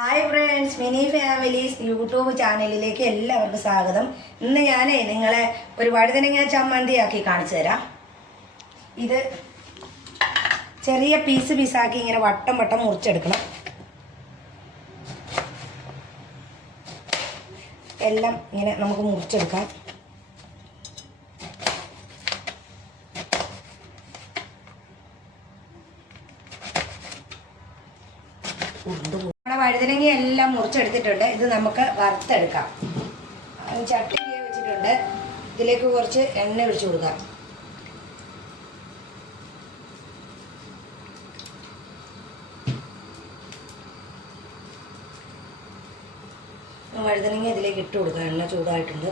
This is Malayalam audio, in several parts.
Hi friends Mini Families YouTube ചാനലിലേക്ക് എല്ലാവർക്കും സ്വാഗതം. ഇന്ന് ഞാനേ നിങ്ങളെ ഒരു വഴുതനങ്ങ ചമ്മന്തി ആക്കി കാണിച്ചു തരാം. ഇത് ചെറിയ പീസ് പീസാക്കി ഇങ്ങനെ വട്ടം വട്ടം മുറിച്ചെടുക്കണം. എല്ലാം ഇങ്ങനെ നമുക്ക് മുറിച്ചെടുക്കാം. നമ്മുടെ വഴുതനങ്ങ എല്ലാം മുറിച്ചെടുത്തിട്ടുണ്ട്. ഇത് നമുക്ക് വറുത്തെടുക്കാം. ചട്ടി വെച്ചിട്ടുണ്ട്. ഇതിലേക്ക് കുറച്ച് എണ്ണ ഒഴിച്ച് കൊടുക്കാം. വഴുതനങ്ങ ഇതിലേക്ക് ഇട്ട് കൊടുക്കാം. എണ്ണ ചൂടായിട്ടുണ്ട്.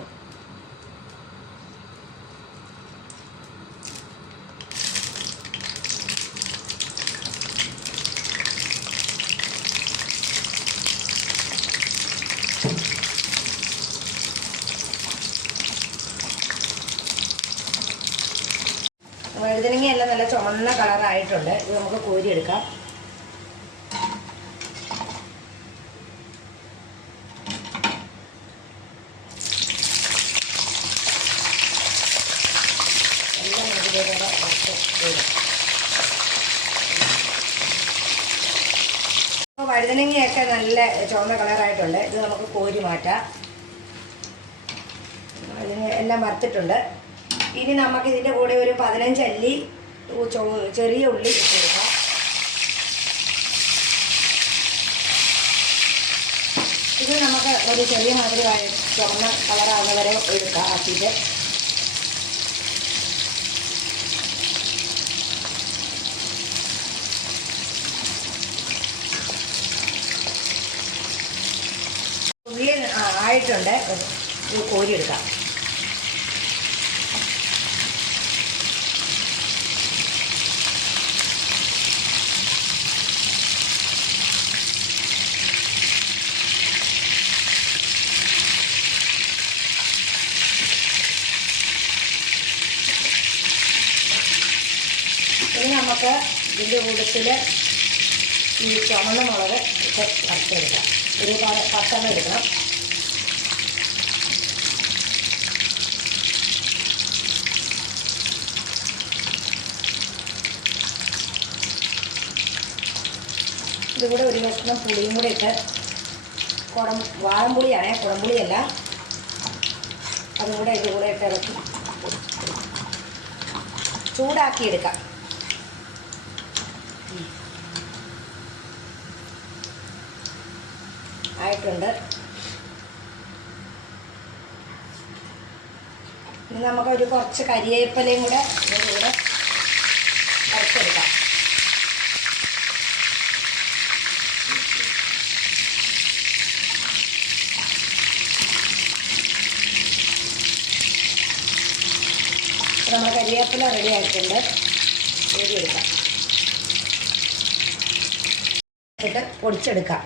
വഴുതനങ്ങ എല്ലാം നല്ല ചുവന്ന കളറായിട്ടുണ്ട്. ഇത് നമുക്ക് കോരിയെടുക്കാം. എല്ലാം വഴുതനങ്ങയൊക്കെ നല്ല ചുവന്ന കളറായിട്ടുണ്ട്. ഇത് നമുക്ക് കോരി മാറ്റാം. എല്ലാം വറുത്തിട്ടുണ്ട്. ഇനി നമുക്ക് ഇതിന്റെ കൂടെ ഒരു പതിനഞ്ച് അല്ലി ചെറിയ ഉള്ളി കൊടുക്കാം ഇത് നമുക്ക് ഒരു ചെറിയ മാതിരി ചുവന്ന കളറാകുന്നവരെ എടുക്കാം ആക്കിയിട്ട്. ഉള്ളി ആയിട്ടുണ്ട്. ഇത് കോരിയെടുക്കാം ഇനി നമുക്ക് ഇതിന്റെ കൂട്ടത്തിൽ ഈ ചുമന്ന മുളക് ഇട്ട് വറുത്തെടുക്കാം. ഒരുപാട് പത്തെണ്ണം എടുക്കണം ഇതുകൂടെ ഒരു കഷ്ണം പുളിയും കൂടെ ഇട്ട് കുടം വാഴമ്പുളിയാണേ കുടംപുളിയല്ല അതും കൂടെ ഇതിൽ കൂടെ ഇട്ട് ഇറക്കി. ചൂടാക്കിയെടുക്കാം. ആയിട്ടുണ്ട്. ഇനി നമുക്ക് ഒരു കുറച്ച് കരിയേപ്പലയും കൂടെ ഇതിലൂടെ കുറച്ചെടുക്കാം നമ്മൾ കരിയേപ്പില റെഡി ആയിട്ടുണ്ട്. എടുക്കാം ഇട്ട് പൊടിച്ചെടുക്കാം.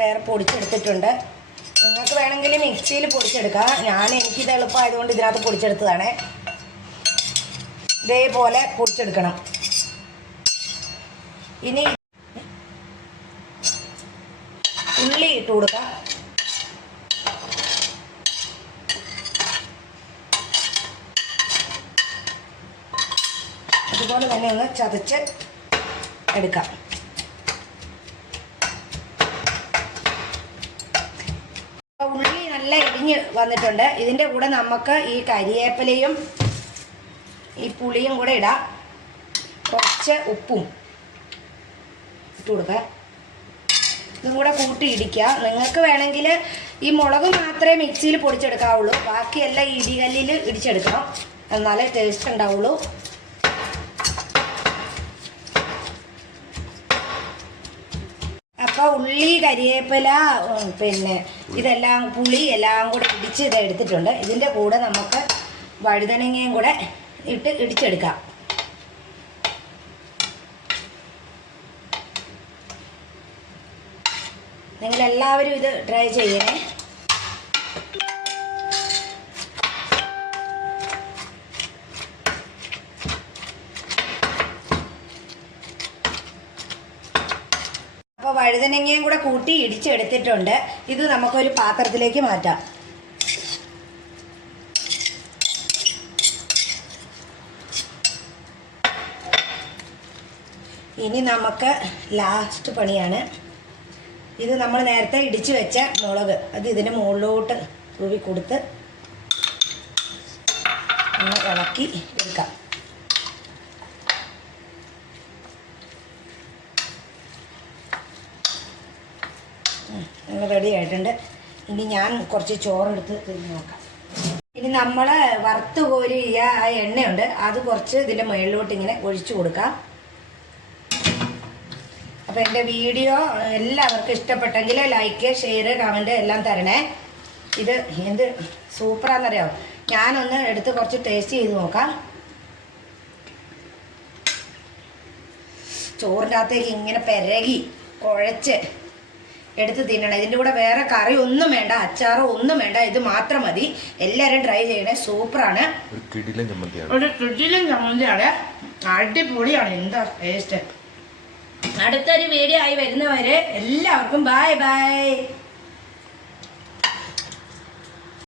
വേറെ പൊടിച്ചെടുത്തിട്ടുണ്ട്. നിങ്ങൾക്ക് വേണമെങ്കിൽ മിക്സിയിൽ പൊടിച്ചെടുക്കാം. ഞാൻ എനിക്കിത് എളുപ്പമായതുകൊണ്ട് ഇതിനകത്ത് പൊടിച്ചെടുത്തതാണ്. ഇതേപോലെ പൊടിച്ചെടുക്കണം. ഇനി ഉള്ളി ഇട്ട് കൊടുക്കാം. അതുപോലെ തന്നെ ഒന്ന് ചതച്ച് എടുക്കാം അപ്പോൾ ഉള്ളി നല്ല ഇടിഞ്ഞ് വന്നിട്ടുണ്ട്. ഇതിന്റെ കൂടെ നമുക്ക് ഈ കരിയേപ്പിലയും ഈ പുളിയും കൂടെ ഇടാം. കുറച്ച് ഉപ്പും ഇട്ട് കൊടുക്കാം ഇതും കൂടെ കൂട്ടി ഇടിക്കുക. നിങ്ങൾക്ക് വേണമെങ്കിൽ ഈ മുളക് മാത്രമേ മിക്സിയിൽ പൊടിച്ചെടുക്കാവുള്ളൂ. ബാക്കിയെല്ലാം ഇടികല്ലിൽ ഇടിച്ചെടുക്കണം. എന്നാലേ ടേസ്റ്റ് ഉണ്ടാവുള്ളൂ അപ്പോൾ ഉള്ളി കരിയേപ്പില പിന്നെ ഇതെല്ലാം പുളി എല്ലാം കൂടെ ഇടിച്ച് ഇത് എടുത്തിട്ടുണ്ട്. ഇതിന്റെ കൂടെ നമുക്ക് വഴുതനങ്ങയും കൂടെ ഇട്ട് ഇടിച്ചെടുക്കാം. നിങ്ങളെല്ലാവരും ഇത് ട്രൈ ചെയ്യണേ. അപ്പോൾ വഴുതനങ്ങയും കൂടെ കൂട്ടി ഇടിച്ചെടുത്തിട്ടുണ്ട്. ഇത് നമുക്കൊരു പാത്രത്തിലേക്ക് മാറ്റാം. ഇനി നമുക്ക് ലാസ്റ്റ് പണിയാണ്. ഇത് നമ്മൾ നേരത്തെ ഇടിച്ചു വെച്ച മുളക്. അത് ഇതിന് മുകളിലോട്ട് തൂവിക്കൊടുത്ത് ഒന്ന് ഇളക്കി എടുക്കാം. റെഡി ആയിട്ടുണ്ട്. ഇനി ഞാൻ കുറച്ച് ചോറെടുത്ത് തിരിഞ്ഞ് നോക്കാം. ഇനി നമ്മൾ വറുത്ത് കോരിയ ആ എണ്ണയുണ്ട്. അത് കുറച്ച് ഇതിന്റെ മുകളിലോട്ട് ഇങ്ങനെ ഒഴിച്ചു കൊടുക്കാം. അപ്പോൾ എന്റെ വീഡിയോ എല്ലാവർക്കും ഇഷ്ടപ്പെട്ടെങ്കിൽ ലൈക്ക് ഷെയർ കമന്റ് എല്ലാം തരണേ. ഇത് എന്ത് സൂപ്പറാണെന്നറിയാമോ ഞാനൊന്ന് എടുത്ത് കുറച്ച് ടേസ്റ്റ് ചെയ്ത് നോക്കാം. ചോറിന്റെ അകത്തേക്ക് ഇങ്ങനെ പെരകി കുഴച്ച് എടുത്ത് തിന്നണം. ഇതിന്റെ കൂടെ വേറെ കറി ഒന്നും വേണ്ട അച്ചാറോ ഒന്നും വേണ്ട. ഇത് മാത്രം മതി. എല്ലാവരും ട്രൈ ചെയ്യണേ. സൂപ്പറാണ്. ഒരു കിടിലൻ ചമ്മന്തിയാണ്. അടിപൊളിയാണ്. എന്താ ടേസ്റ്റ് അടുത്തൊരു വീഡിയോ ആയി വരുന്നവരെ എല്ലാവർക്കും ബൈ ബൈ